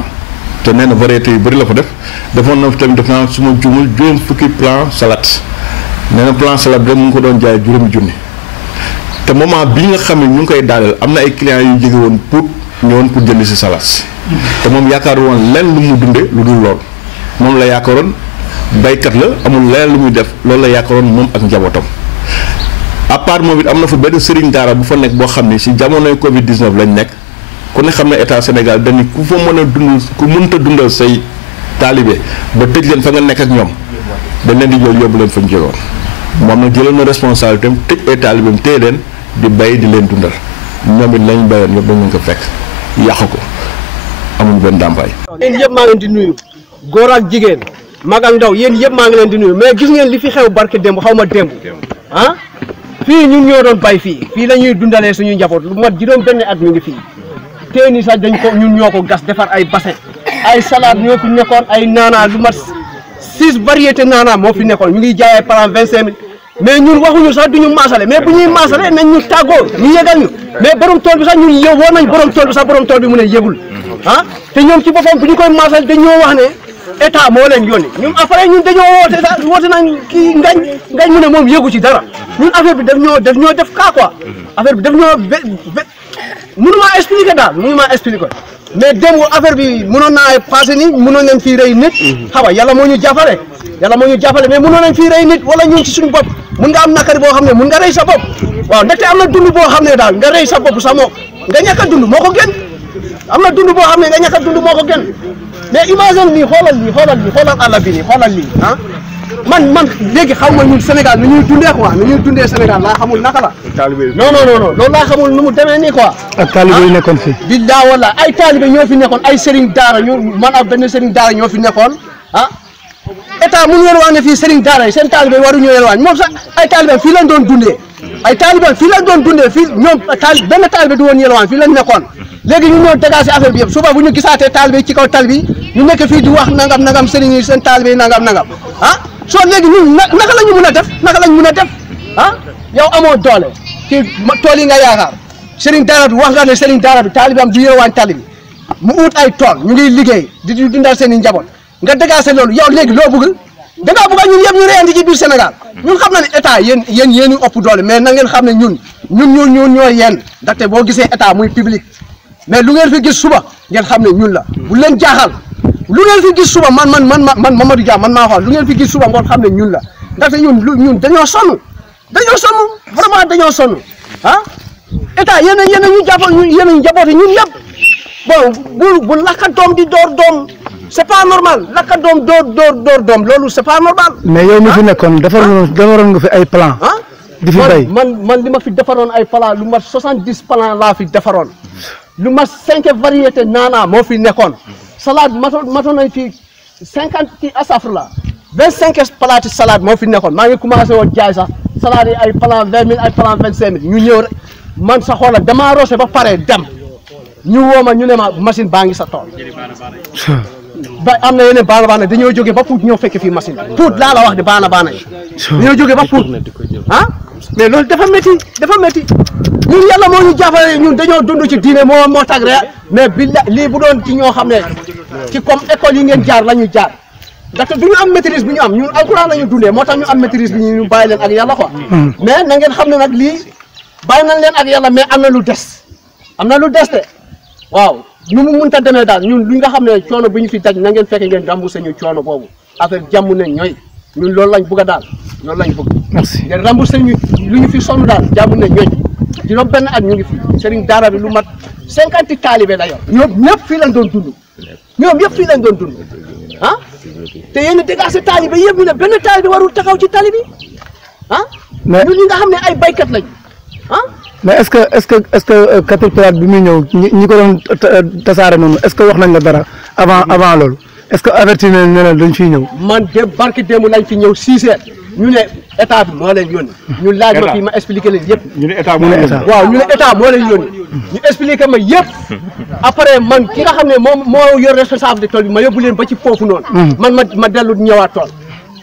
te nee na variété yu bëri la fa def defoon na tamit def naa su ma jumul juróom fukki plan salade nee na plan salade rek mu ngi ko doon jaay juróomi junni te moment bi nga xam ne ñu ngi koy daaneel am na ay clients yu jóge woon pour ñëwoon pour jënd si salade te moom yaakaar woon lenn lu mu dunde lu dul lool moom la yaakaaroon baykat la amul leneen lu muy def loolu la yaakaaroon moom ak njabootam à part moom it am na fa benn sëriñ daara bu fa nekk boo xam ne si jamonoy Covid 19 lañ nekk ku ne xam ne état Sénégal dañu ku fa mën a dund ku mënta dundal say taalibe ba tëj leen fa nga nekk ak ñoom dañ leen di jël yóbbu leen fa ñu jógoon moom nag jëloon na responsabilité am tëj ay taalibeem téye leen di bay di leen dundal ñoom it lañ bayoon yëpp dañ leen ko fekk yàq ko amuñ benn ndàmpaay. yéen yëpp maa ngi leen di nuyu góor ak jigéen mag ak ndaw yéen yëpp maa ngi leen di nuyu mais gis ngeen li fi xew barke démb xaw ma démb ah fii ñun ñoo doon bay fii la ñuy dundalee suñu njaboot lu mat juróom benn at mi ngi fii tey ni sax dañ ko ñun ñoo ko gas defar ay bassin ay salade ñoo fi nekkoon ay naana lu mat 6 variétés naana moo fi nekkoon ñu ngi jaayee par an 25 000 mais ñun waxuñu sax duñu maasale mais bu ñuy maasale nañ ñu tàggoo ñu yëgal ñu mais borom tool bi sax ñun yow woo nañ borom tool bi sax borom tool bi mu ne yëgul ah te ñoom ci boppam bu ñu koy maasale dañoo wax ne état moo leen yónni ñun après ñun dañoo woote nañ kii ngañ mu ne moom yëgu ci dara ñun affaire bi daf ñoo def cas quoi affaire bi daf ñoo mënumaa expliquer daal mënumaa expliquer mais démb affaire bi mënoon naa passé ni mënoon nañ fii rey nit xawa yàlla moo ñu jàppale mais mënoon nañ fii rey nit wala ñun ci suñu bopp mun nga am nakari boo xam ne mun nga rey sa bopp waaw ndaxte am na dund boo xam ne daal nga rey sa bopp sa moo nga ñàkk a dund moo ko gën am na dund boo xam ne nga ñàkk a dund moo ko gën mais imagine lii xoolal àll bi nii xoolal lii ah man léegi xaw ma ñun Sénégal nu ñuy dundee quoi nu ñuy dundee Sénégal laa xamul naka la non loolu laa xamul nu mu demee nii quoi ak taalibe yi nekkoon fii billaa wala ay taalibe ñoo fi nekkoon ay sëriñ daara man ak benn sëriñ daara ñoo fi nekkoon ah état mënu leen wax ne fii sëriñ daara yi seen taalibe waruñu leen wax moom sax ay taalibe fii lañ doon dundee fii ñoom benn taalibe du woon yelwaan fii lañ nekkoon léegi ñu ñëw dégagé affaire bi yëpp suba bu ñu gisaatee taalibe ci kaw tali bi ñu nekk fii di wax nangam sëriñ yi seen taalibe yi nangam ah soo léegi ñun naka la ñu mën a def ah yow amoo doole ci tool yi nga yaakaar sëriñ daara bi wax nga ne sëriñ daara bi taalibe am du yelwaan tali bi mu ut ay tool ñu ngi liggéey di dundal seen i njaboot nga dégagé loolu yow léegi loo bëgg da ngaa bëgg ñun yëpp ñu reyandi ci biir Sénégal ñun xam na ne état yéen ñu ëpp doole mais na ngeen xam ne ñun ñoo yéen ndaxte boo gisee état muy public mais lu ngeen fi gis suba ngeen xam ne ñun la bu leen jaaxal lu ngeen fi gis suba man Mamadou Dia man maa xool lu ngeen fi gis suba ngoon xam ne ñun la ndaxte ñun dañoo sonn vraiment dañoo sonn ah état yéen ñu jàppal yéen ñu jaboote ñun yëpp bon bu lakka doom di door doom c'est pas normal lakka doom door doom loolu c'est pas normal. mais yow mi fi nekkoon defaroon nga fi ay plan di fi bay man li ma fi defaroon ay plan lu mat 70 plan laa fi defaroon lu mat 5 variété naana moo fi nekkoon salade matoon nañ fi 50 ci asafra 25 palaati salade moo fi nekkoon maa ngi commencé woon jaay sax salade yi ay plan 20 000 ay plan 25 000 ñu ñëw rek man sa xoolal damaa roose ba pare dem ñu woo ma ñu ne ma machine baa ngi sa tool ba am na yeneen baana dañoo jógee ba Pout ñëw fekk fii machine Pout laa la wax de baana yi dañoo jógee ba Pout ah mais loolu dafa métti ñun yàlla moo ñu jàppale ñun dañoo dund ci diine moo tag rek mais bi lii bu doon ci ñoo xam ne ci comme école yi ngeen jaar la ñu jaar ndaxte du ñu am maîtrise bi ñu am ñun alxuraan la ñu dundee moo tax ñu am maîtrise bi ñu bàyyi leen ak yàlla quoi mais na ngeen xam ne nag lii bàyyi nañ leen ak yàlla mais am na lu des te waaw nu mu mënta demee daal ñun lu nga xam ne coono bu ñu fi daj na ngeen fekk ngeen remboursé ñu coono boobu affaire jàmm ne ñooy ñun loolu lañ bëgg daal loolu lañ bëgg. merci ngeen remboursé ñu lu ñu fi sonn daal jàmm ne ñooy juróom benn at ñu ngi fi sëriñ daara bi lu mat 50 taalibe la yor ñoom ñëpp fii lañ doon dund ah te yéen a dégagé taalibe yëpp ñu ne benn taalibe warul taxaw ci tali bi ah. mais ñun ñi nga xam ne ay baykat lañ ah. mais est-ce que Caterpillar bi muy ñëw ñi ko doon tasaare noonu est-ce que wax nañ la dara avant loolu est-ce que avertir nañ ne dañ fiy ñëw. man de barke démb lañ fi ñëw 6 heures ñu ne état bi moo leen yónni. ñu laaj ma fii ma expliqué leen yëpp. ñu ne état moo leen yónni waaw ñu ne état moo leen yónni. ñu expliqué ma yëpp. après man ki nga xam ne moo yor responsable de tool bi ma yóbbu leen ba ci foofu noonu. man ma dellu ñëwaat tool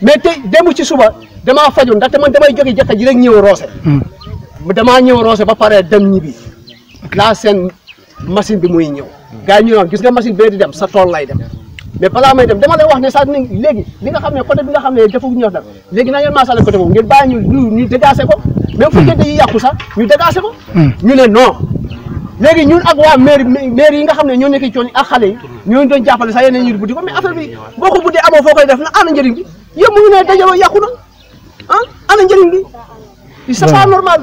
mais tey démb ci suba damaa faju ndaxte man damay jóge jëkka ji rek ñëw roose. damaa ñëw roose ba pare dem ñibbi laa seen machine bi muy ñëw gars yi ñu naan gis nga machine bee di dem sa tool lay dem mais balaa may dem dama lay wax ne sax ni léegi li nga xam ne côté bi nga xam ne defuñu ñor dara léegi na ngeen maasale côté boobu ngeen bàyyi ñu dégagé ko même fu fekkee yi yàqu sax ñu dégagé ko ñu ne non léegi ñun ak waa maire yi nga xam ne ñoo nekk ci coon ak xale yi ñoo doon jàppale sax yeneen ñu buddi ko mais affaire bi boo ko buddee amoo foo koy def na ana njëriñ bi yëpp mu ngi ne dajaloo yàqu na ah ana njëriñ bi c'est pas normal.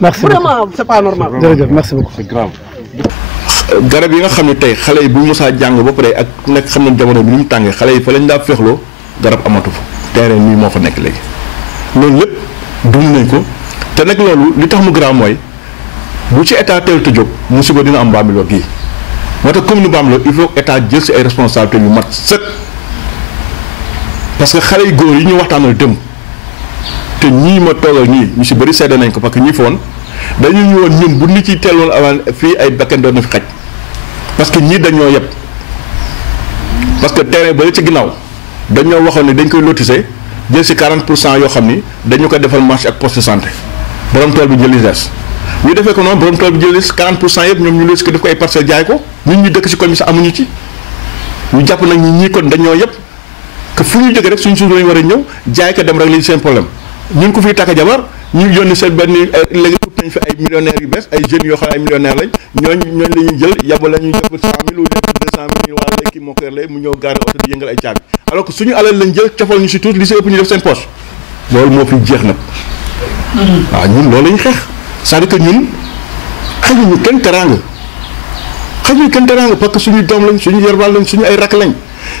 merci vraiment c'est pas normal. jërëjëf merci beaucoup. c'est grave. garab yi nga xam ne tey xale yi bu ñu mosaa jàng ba pare ak ku nekk xam ne jamono bi ni mu tàngee xale yi fa lañ daa féexloo garab amatu fa terrain nii moo fa nekk léegi loolu lépp dund nañ ko te nag loolu li tax mu grave mooy bu ci état teel te jóg musiba dina am Bambilor gii moo tax commune Bambilor il faut que état jël si ay responsabilités yu mat sëkk parce que xale yu góor yi ñu waxtaanal dem te ñii ma toogal ñii ñu si bëri seede nañ ko parce que ñi foon dañu ñu woon ñun bu nit ci teeloon avant fii ay bakkan doon na fi xaj parce que ñii dañoo yeb parce que terrain ba ci ginnaaw dañoo waxoon ne dañ koy lotissé jël si 40% yoo xam ni dañu ko defal marché ak poste de santé borom tool bi jël li des ñu defee ko noonu borom tool bi jël li 40% yëpp ñoom ñu lees ko def ko ay parcelles jaay ko ñun ñu dëkk si koñ bi sax amuñu ci ñu jàpp nag ñi kon dañoo yëpp que fu ñu jógee rek suñ suuf lañu war a ñëw jaay ko dem rek li seen problème ñun ko fiy takk jabar ñu yónni seen benn léegi ut nañ fi ay millionnaires yu bees ay jeunes yoo xam ne ay millionnaires lañ ñooñu la ñuy jël yàbb la ñuy jël 100 000 ou 200 000 wala léegi kii moo kër lay mu ñëw gaare oto di yëngal ay caabi alors que suñu alal lañ jël cofal ñu si tuuti li si ëpp ñu def seen poche loolu moo fi jeex nag waaw ñun loolu la ñu xeex c'est-à-dire que ñun xajuñu kenn teraanga parce que suñu doom lañ suñu yerbal lañ suñu ay rakk lañ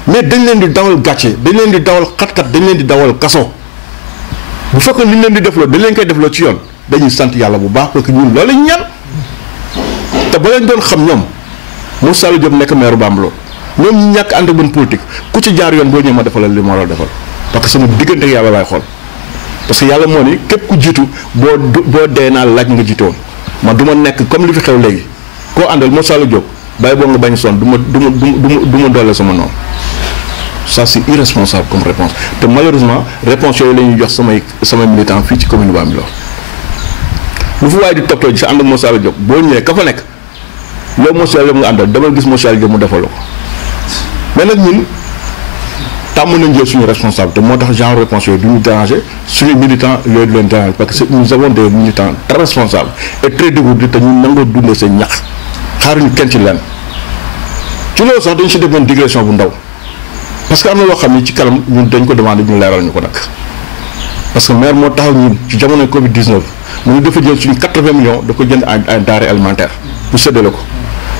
mais dañ leen di dawal gàcce dañ leen di dawal xat-xat dañ leen di dawal kaso bu fekkoon li ñu leen di defloo dañ leen koy defloo ci yoon dañuy sant yàlla bu baax parce que ñun loolu la ñu ñaan te ba leen doon xam ñoom Moussa Diop nekk maire Bambilor ñoom ñi ñàkk ànd ak bonne politique ku ci jaar yoon boo ñëwee ma defalal li ma war a defal parce que sama diggante ak yàlla laay xool parce que yàlla moo ni képp ku jiitu boo dee naa laaj nga jiitoon ma du ma nekk comme li fi xew léegi koo àndal Moussa Diop bàyyi boo nga bañ sonn du ma doole sama noonu ça c'est irresponsable comme réponse te malheureusement réponse yooyu la ñuy jox samay militant fii ci commune Bambilor lu fa waaye di toppatoo ji sa ànd ak Moussa Diop boo ñëwee ka fa nekk yow Moussa Diop nga àndal dama gis Moussa Diop mu defal ko mais nag ñun tàmm nañ jël suñu responsabilité moo tax genre réponse yooyu du ñu déranger suñu militant yooyu du leen déranger parce que nous avons des militants très responsables et très dégourdis te ñun nangoo dundee seen ñax xaaruñu kenn ci lenn ci loolu sax dañu si def benn digression bu ndaw parce que am na loo xam ni ci kanam ñun dañ ko demandé ñu leeral ñu ko nag parce que maire moo taxaw ñun ci jamono Covid 19 mu ngi dafa jël suñu 80 millions da ko jënd ay denrées alimentaires pour séddale ko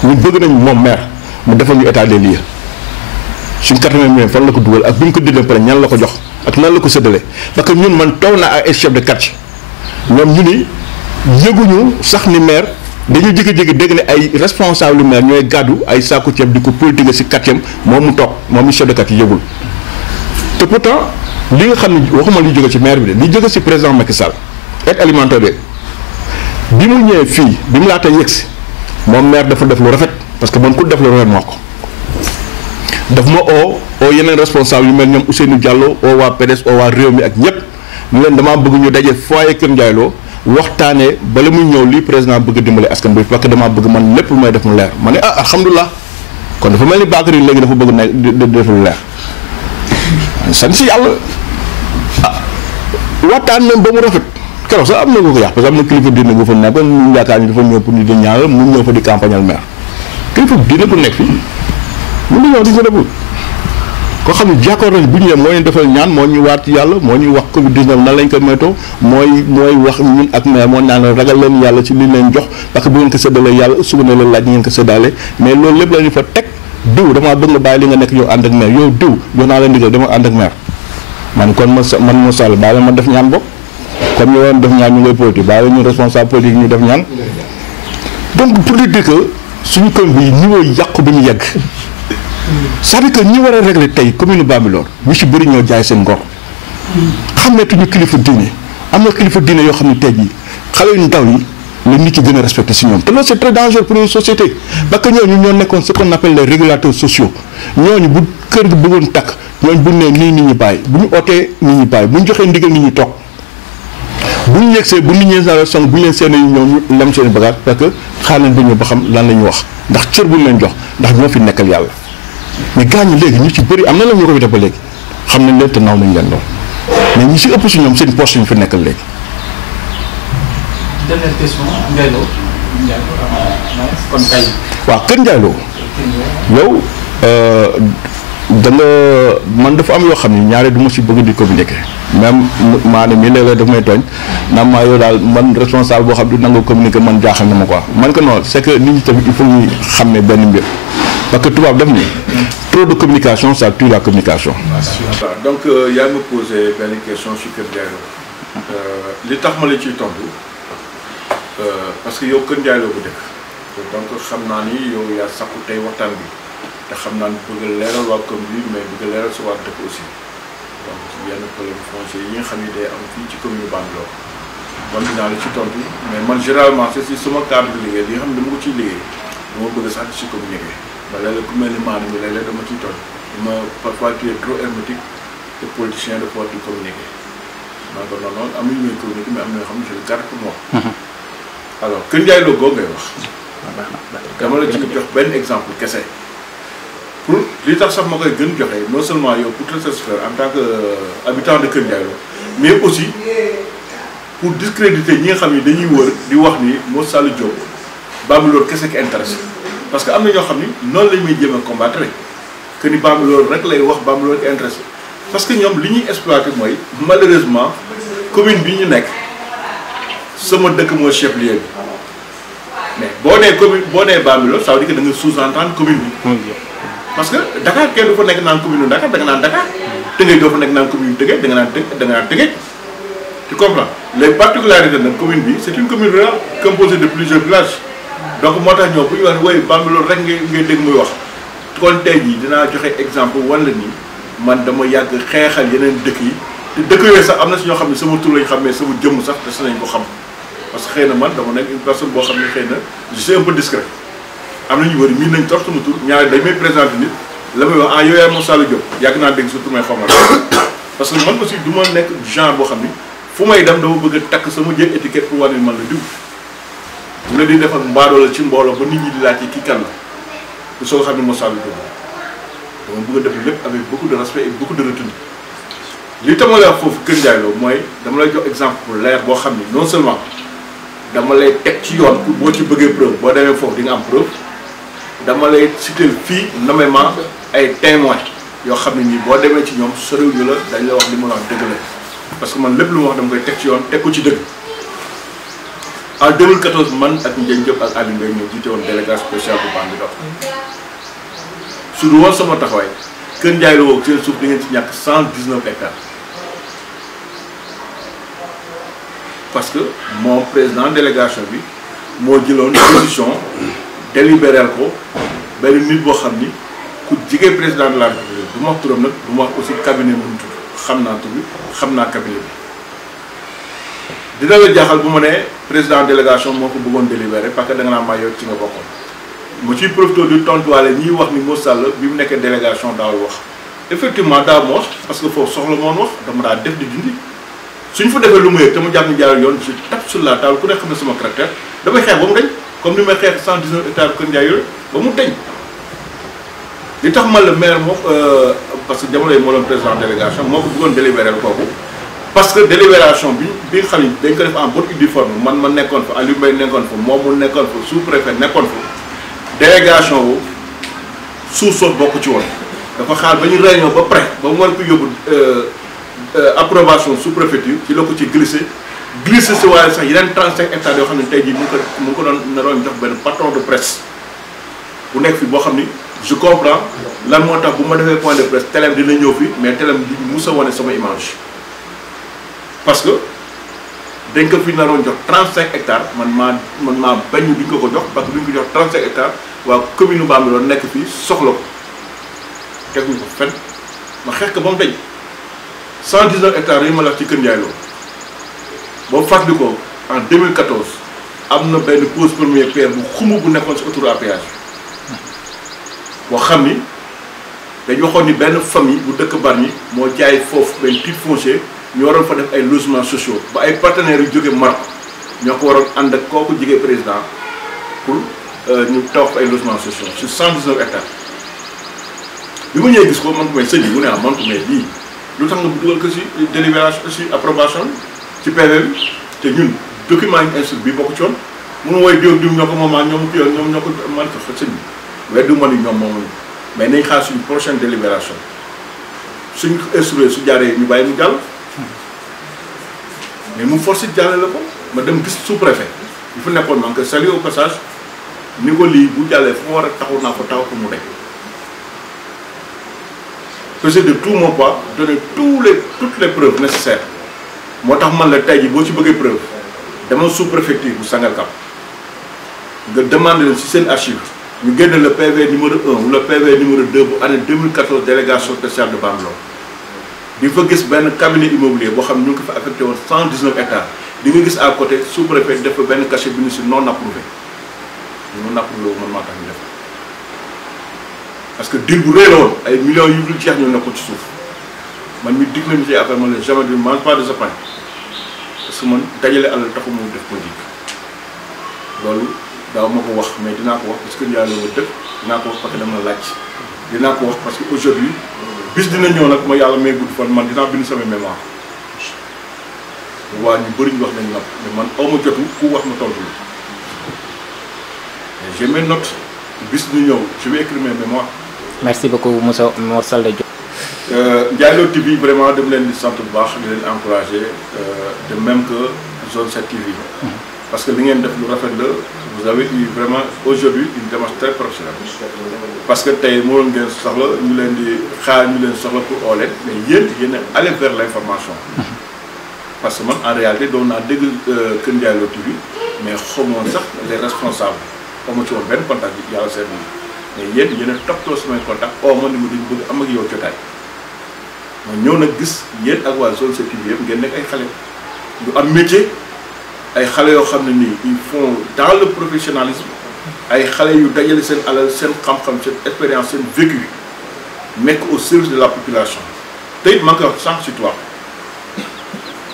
ñun bëgg nañ moom maire mu defal ñu état des lieux suñu 80 millions fan la ko dugal ak bi ñu ko dindee pare ñan la ko jox ak nan la ko séddale parce que ñun man taw naa ay chef de quartier ñoom ñu ni yëguñu sax ni maire dañu jékki-jékki dégg ne ay responsable maire ñooy gàddu ay saaku ceeb di ko politique si quartier moom mu toog moom mi chef de quartier yëgul te pourtant li nga xam ne waxuma li jóge ci maire bi de li jóge si président Macky Sall aide alimentaire bi mu ñëwee fii bi mu laata yegg si moom maire dafa def lu rafet parce que man ku def lu rafet moo ko daf ma oo yeneen responsable yu mel ñoom Ousseynou Diallo oo waa PDS oo waa réew mi ak ñëpp ñu leen damaa bëgg ñu daje foyer Kër Ndiaye Lo waxtaanee bala muy ñëw lii président bëgg dimbale askan bi parce que damaa bëgg man lépp lu may def mu leer ma ne alhamdulilah kon dafa mel ni Bakary léegi dafa bëgg ne def lu leer sant si yàlla waxtaan nañ ba mu rafet keroog sax am na ko yàq parce que am na kilifa diine bu fa nekk ñu yaakaar ni dafa ñëw pour ñu di ñaanal mu ñëw fa di campagnal maire kilifa diine bu nekk fii mu ngi ñëw di ko deful koo xam ne jàkkoor nañ bu ñu ñëwee moo ñu defal ñaan moo ñu waat ci yàlla moo ñu wax Covid 19 nan lañ ko moytoo mooy wax ñun ak maire moo naan ragal leen yàlla ci li leen jox parce que bu ngeen ko séddalee yàlla suba ne leen laaj ngeen ko séddaale mais loolu lépp la ñu fa teg diw damaa bëgg nga bàyyi li nga nekk yow ànd ak maire yow diw jox naa la ndigal dama ànd ak maire man kon man moo sall bàyyi ma def ñaan bopp comme ñu waroon def ñaan ñu ngay politique bàyyi ñu responsable politique ñu def ñaan donc pour dire que suñu kër bi niveau yàqu bi ñu yegg c'est-à-dire que ñi war a régler tey commune Bambilor ñu ci bëri ñoo jaay seen ngor xameetuñu kilifa diine am na kilifa diine yoo xam ne tey jii xale yu ndaw yi la nit ci gën a respecté si ñoom te loolu c'est très dangereux pour une société parce que ñooñu ñoo nekkoon ce qu'on appelle les régulateurs sociaux ñooñu bu kër gi bëggoon takk ñooñu bu nee nii nit ñi bàyyi bu ñu ootee nit ñi bàyyi bu ñu joxee ndigal nit ñi toog bu ñu yegsee bu nit ñi song bu ñu leen seenee ñëw ñu lem seen bagage parce que xaar nañ ba ñëw ba xam lan la ñu wax ndax cër bu ñu leen jox ndax ñoo fi nekkal yàlla mais gaañu léegi ñu ci bëri am na la ñu ko fi def ba léegi xam nañ leen te naw nañ leen lool mais ñi si ëpp si ñoom seen poste ñu fi nekkal léegi. dernière question Ndiaye Lo. kon kay. waaw Kër Ndiaye Lo yow da nga man dafa am yoo xam ne ñaare du ma si bëgg di communiquer même maanaam mii léeg-léeg daf may tooñ naam maa yow daal man responsable boo xam ne du nangoo communiquer man jaaxal na ma quoi man que non c'est que nit ñi tamit il faut ñu xam ne benn mbir parce que tubaab def ni trop de communication ça tue la communication. donc yaa ngi posé benn question sur Kër Ndiaye Lo li tax ma la ciy tontu parce que yow Kër Ndiaye Lo bu dëkk donc xam naa ni yow yaa sakku tey waxtaan bi te xam naa ni bëgg a leeral waa commune bi mais bëgg a leeral sa waa dëkk aussi donc ci yenn problème foncier yi nga xam ni day am fii ci commune Bambilor man dinaa la ci tontu mais man généralement c'est si sama cadre de liggéey li nga xam ne dama ko ciy liggéey dama bëgg sax ci communiquer ba léeg-léeg ku mel ni maanaam bi léeg-léeg dama ciy tontu dama parfois tu es trop hermétique te politicien dafa war di communiquer donc non am nañu ñuy communiquer mais am na yoo xam ne je le garde pour moi. alors Kër Ndiaye Lo goo ngay wax. dama la ci jox benn exemple kese pour li tax sax ma koy gën joxe non seulement yow pour te satisfaire en tant que habitant de Kër Ndiaye Lo mais aussi pour discréditer ñi nga xam ni dañuy wër di wax ni Mo Sall Diop Bambilor kese ki intéressé parce que am na ñoo xam ni noonu lañ may jéem a combattre que ni Bambilor rek lay wax Bambilor ki intéressé parce que ñoom li ñuy exploité mooy malheureusement commune bi ñu nekk sama dëkk mooy chef-lieu bi mais boo nee commune boo nee Bambilor ça veut dire que da nga sous-entendre commune bi. parce que Dakar kenn du fa nekk naan commune Dakar da nga naan Dakar Tëngéej doo fa nekk naan commune Tëngéej da nga naan Tëngéej tu comprends les particularités de la commune bi c'est une commune rurale composée de plusieurs villages donc moo tax ñoom bu ñu wax ne woy Bambilor rek ngay dégg muy wax kon tey jii dinaa joxe exemple wala nii man dama yàgg xeexal yeneen dëkk yi te dëkk yooyu sax am na si ñoo xam ne sama tur lañ xam mais sama jëmm sax des nañ ko xam parce que xëy na man dama nekk une personne boo xam ne xëy na je suis un peu discret am na ñu bëri miin nañ trop sama tur ñaari dañ may présenté nit la may wax yow yaay Mo Sall Diop yàgg naa dégg surtout may xamal parce que man aussi du ma nekk genre boo xam ni fu may dem dama bëgg a takk sama jël étiquette pour wane man la diw bu la di def ak mbaadoo la ci mbooloo ba nit ñi di laaj ci kii kan la bu soo xam ne Mo Sall Diop dama bëgg a def lépp avec beaucoup de respect et beaucoup de retenue li tama la wax foofu Kër Ndiaye Lo mooy dama lay jox exemple pour leer boo xam ni non seulement dama lay teg ci yoon pour boo ci bëggee preuve boo demee foofu di nga am preuve dama lay citer fii nommément ay témoins yoo xam ne nii boo demee ci ñoom soriwuñu la dañ la wax li ma la wax dëgg la parce que man lépp lu ma wax dama koy teg ci yoon teg ko ci dëgg en 2014 man ak Ndiaye Diop ak Aliou Mbaye ñoo jiite woon délégation spéciale bu Bambilor su du woon sama taxawaay Kër Ndiaye Lo woowu seen suuf di ngeen ci ñàkk 119 hectares parce que mon président délégation bi moo jëloon décision délibéral ko benn nit boo xam ni ku jigee président de la République du ma wax turam nag du ma wax aussi cabinet bu mu tudd xam naa tur bi xam naa cabinet bi dina la jaaxal bu ma nee président délégation moo ko bëggoon délibéré parce que da nga naa maa yow ci nga bokkoon mu ciy profité di tontuwaale ñiy wax ni Mo Sall bi mu nekkee délégation daawul wax effectivement daaw ma wax parce que foofu soxla moon wax dama daa def di dindi suñ fa defee lu mu yëg te mu jàpp ni jaarul yoon je tape sur la table ku ne xam ne sama caractère damay xeex ba mu dañ comme ni may xeex 119 hectares Kër Ndiaye Lo ba mu dañ li tax man le maire moo parce que jamono yi moo doon président délégation moo ko bëggoon délibéré kooku parce que délibération bi nga xam ni dañ ko def en bonne et due forme man ma nekkoon fa Aliou Mbaye nekkoon fa moom mu nekkoon fa sous préfet nekkoon fa délégation wu suuf soo bokk ci woon dafa xaar ba ñu réunion ba pare ba mu war ko yóbbu approbation sous préfecture ci la ko ci glissé si waaye sax yeneen 35 hectares yoo xam ne tey jii mu ngi ko doon naroon jox benn patron de presse bu nekk fi boo xam ni je comprends lan moo tax bu ma defee point de presse télém dina ñëw fi mais télém di mus a wane sama image parce que dañ ko fi naroon jox 35 hectares man maa bañ duñ ko jox parce que duñ ko jox 35 hectares waa commune Bambilor nekk fii soxla ko teguñ ko fenn ma xeex ko ba mu dañ 119 hectares yi ma la wax ci Kër Ndiaye Lo boo fàttali ko en 2014 am na benn pose première pierre bu xumu bu nekkoon si autoroute à péage boo xam ni dañ waxoon ni benn famille bu dëkk Bargny moo jaay foofu benn titre foncier ñu waroon fa def ay logements sociaux ba ay partenaires yu jóge Maroc ñoo ko waroon ànd ak kooku jigee président pour ñu taw fa ay logements sociaux sur 119 hectares bi ma ñëwee gis ko man ko may sëñ bi mu ne man ko may lii lu tax nga dugal ko si délibération si approbation ci PV bi te ñun document yi instruit bi bokk ci woon mënu woy diw ñoo ko moomaa ñoom ki yoon ñoom ñoo ko man ko sëñ bi weddu ma ni ñoom moomuñu mais nañ xaar suñu prochaine délibération suñ instruit su jaaree ñu bàyyi mu jàll mais mu forcé jàlle la ko ma dem gis sous préfet il faut nekkoon man que saluer au passage ni ko lii bu jàllee fu ma war a taxaw naa ko taxaw ko mu dekk peser de tout mon poids donner toutes les preuves nécessaires moo tax man la tey ji boo ci bëggee preuve dama sous préfecture bu Sangalkam nga demande leen si seen archive ñu génne le PV numéro 1 ou le PV numéro 2 bu année 2014 délégation spéciale de Bambilor di fa gis benn cabinet immobilier boo xam ne ñu ngi ko fa affecté woon 119 hectares di nga gis à côté sous préfet def fa benn cachet bi ñu si non approuvé non approuvé wu man maa tax ñu def parce que deal bu rëy la woon ay millions yu dul jeex ñu nekkoon ci suuf man mi dig nañu ci affaire man la jamais du mange pas de ce pain parce que man dajale alal taxu mu def politique loolu daaw ma ko wax mais dinaa ko wax parce que yàlla ma dëkk dinaa ko wax parce que dama laaj dinaa ko wax parce que aujourd'hui bis dina ñëw nag ma yàlla may gudd fan man dinaa bind sama mémoire waa ñu bëri ñu wax nañ nag mais man aw ma jotu ku wax ma tontu la mais j'ai mes notes bis dina ñëw je vais écrire mes mémoires. Merci beaucoup monsieur Mor Saldé Diop. Ndiaye Lo TV vraiment dem leen di sant bu baax di leen encourager de même que Zone 7 TV. parce que li ngeen def lu rafet la vous avez eu vraiment aujourd'hui une démarche très professionnelle. parce que tey mënoon ngeen soxla ñu leen di xaar ñu leen soxla pour oo leen mais yéen a aller vers l'information. parce que man en réalité doon naa dégg Kër Ndiaye Lo TV mais xamoon sax les responsables xamoo ci woon benn contact bi yàlla seen mais yéen a toppatoo samay contact oo ma ni mu dañu bëgg am ak yow jotaay ma ñëw nag gis yéen ak waa Zone 7 TV yëpp ngeen nekk ay xale yu am métier ay xale yoo xam ne nii ils font dans le professionnalisme ay xale yu dajale seen alal seen xam-xam seen expérience seen vécu nekk au service de la population te it man ko wax sànq si toi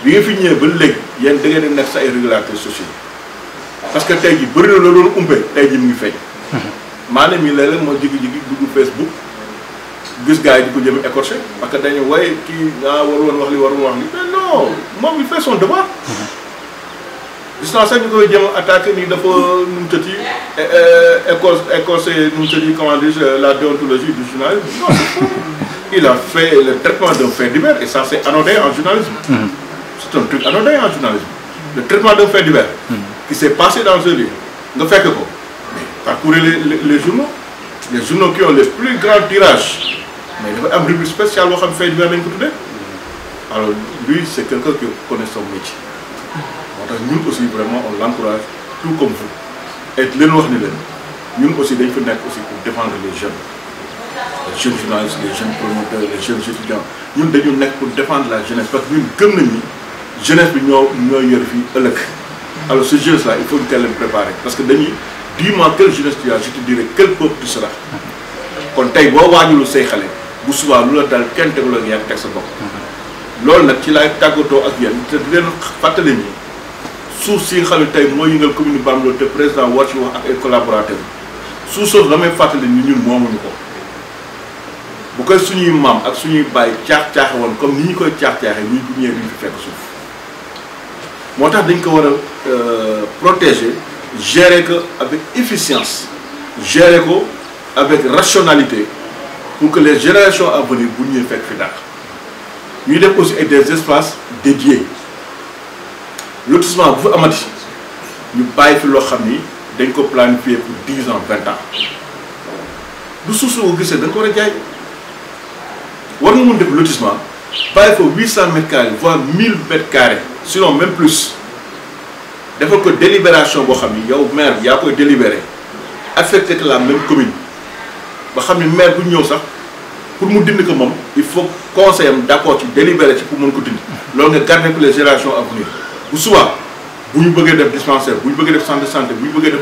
bi nga fi ñëwee ba léegi yéen da ngeen di nekk sa ay régulateurs sociaux parce que tey jii bëri na la doon umpe tey jii mu ngi feeñ. maanaam yi léeg-léeg moo jigi-jigi dugg Facebook gis gars yi di ko jëm écorché parce que dañu waaye kii waru woon wax li waru wax li mais non moom il fait son devoir. gis naa sax ñu koy jëm attaqué nii dafa nu mu tëddi écorché nu mu tëddi comment dire la déontologie du journalisme non c'est faux. Il a fait le traitement d'un fait divers et ça c'est anodin en journalisme. C'est un truc anodin en journalisme. Le traitement d'un fait divers qui s'est passé dans un lieu nga fekk ko mais parcourez les journaux qui ont les plus grands tirages mais dafa am rubrique spéciale boo xam fait divers lañ ko tuddee alors lui c'est quelqu'un qui connaît son métier moo tax ñun aussi vraiment on l'encourage tout comme vous et leen wax ni leen ñun aussi dañ fa nekk aussi pour défendre les jeunes journalistes les jeunes promoteurs les jeunes étudiants ñun dañu nekk pour défendre la jeunesse parce que ñun gëm nañ ni jeunesse bi ñoo yor fii ëllëg alors ce jeunesse là il faut qu'elle leen préparer parce que dañuy dis-moi quelle jeunesse tu as je te dirai quel peuple tu seras kon tey boo waajulu say xale bu subaa lu la dal kenn teguloo ak yaa teg sa bopp loolu nag ci laay tàggatoo ak yéen te di leen fàttali ni suuf si nga xam ne tey mooy yëngal commune Bambilor te président war ci wax ak ay collaborateurs suuf soosu damay fàttali ni ñun moomuñu ko bu koy suñuy maam ak suñuy bàyyi caax-caaxe woon comme ni ñu koy caax-caaxe ñuy bu ñëwee duñ fi fekk suuf moo tax dañ ko war a protéger gérer ko avec efficience gérer ko avec rationalité pour que les générations à venir bu ñuy fekk fi dàq ñuy def aussi ay des espaces dédiés lotissement bu fa amati ñu bàyyi fi loo xam ni dañ ko planifier pour 10 ans 20 ans du suuf soo ko gisee da nga ko war a jaay war nga mun def lotissement bàyyi fa 800 mètres carrés voire 1000 mètres carrés sinon même plus defal ko délibération boo xam ni yow maire yaa koy délibéré affecté que la même commune ba xam ni maire bu ñëw sax pour mu dindi ko moom il faut conseil am d'accord ci délibéré ci pour mën ko dindi loolu nga garder pour les générations à venir bu subaa bu ñu bëggee def dispensaire bu ñu bëggee def centre de santé bu ñu bëggee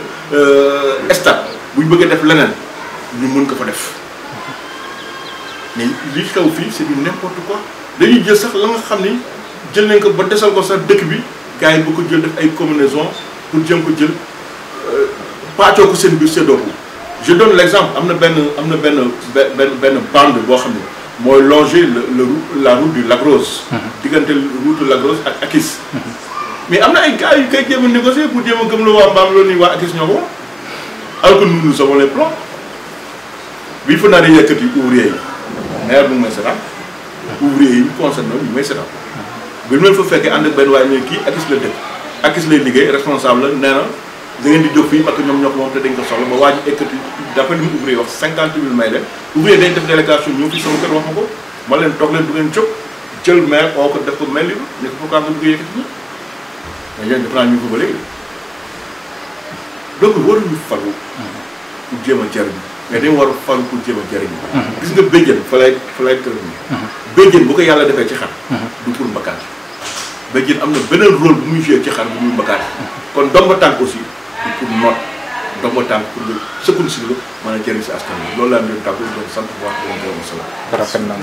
def stade bu ñu bëggee def leneen ñu mën ko fa def mais li xew fii c'est du n'importe quoi dañuy jël sax la nga xam ni jël nañ ko ba desal ko sax dëkk bi gars yi bu ko jël def ay combinaison pour jëm ko jël pàccoo ko seen biir séddoo ko je donne l'exemple am na benn bande boo xam ne mooy longer la route du Lac Rose diggante route Lac Rose ak Akis mais am na ay gars yu koy jéem a négocier pour jéem a gëm la waa Mbam loolu nii waa Akis ñoo ko alors que nous avons les plans bi fa naa di yëkkati ouvrier yi maire bu may seetaan ouvrier yi ñu concerné ñu may seetaan bi mu leen fa fekkee ànd ak benn waaye ne kii Akis la dëkk Akis lay liggéey responsable la nee na da ngeen di jóg fii parce que ñoom ñoo ko moom te dañ ko soxla ba waa ji ekkati d'après li mu ouvrier wax 50 000 may leen ouvrier dañ def délégation ñëw fii sama kër wax ma ko ma leen toog leen du ngeen jóg jël maire oo ko def ko mel libre ne ko pourquoi nga bëgg yëkkati ñi mais yéen def naa ñu ko ba léegi donc waruñu faru pour jéem a jariñ mais dañu war a faru pour jéem a jariñ gis nga béjjën fa lay tërëni béjjën bu ko yàlla defee ci xar du pour mbakkaat béjjën am na beneen rôle bu muy joué ci xar bu muy mbakkaat kon domba tànk aussi du pour noot domba tànk pour nga sëkkul si la mën a jëriñ si askan wi loolu laa leen tàggu doon sant bu wax doon gërëm salaam rafet na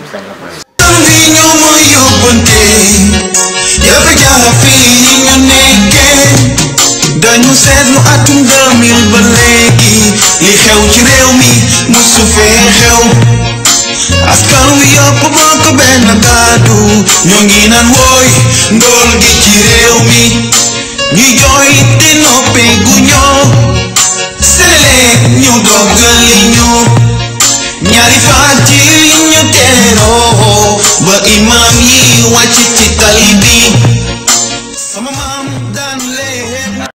xew askan wi yëpp bokk benn kàddu ñoo ngi naan wooy ndóol gi ci réew mi ñuy jooy te noppi gu ñoo Senelec ñu dogali ñu ñaari faat ci ñu teeroo ba imam yi wàcc ci tali bi sama maam daan lee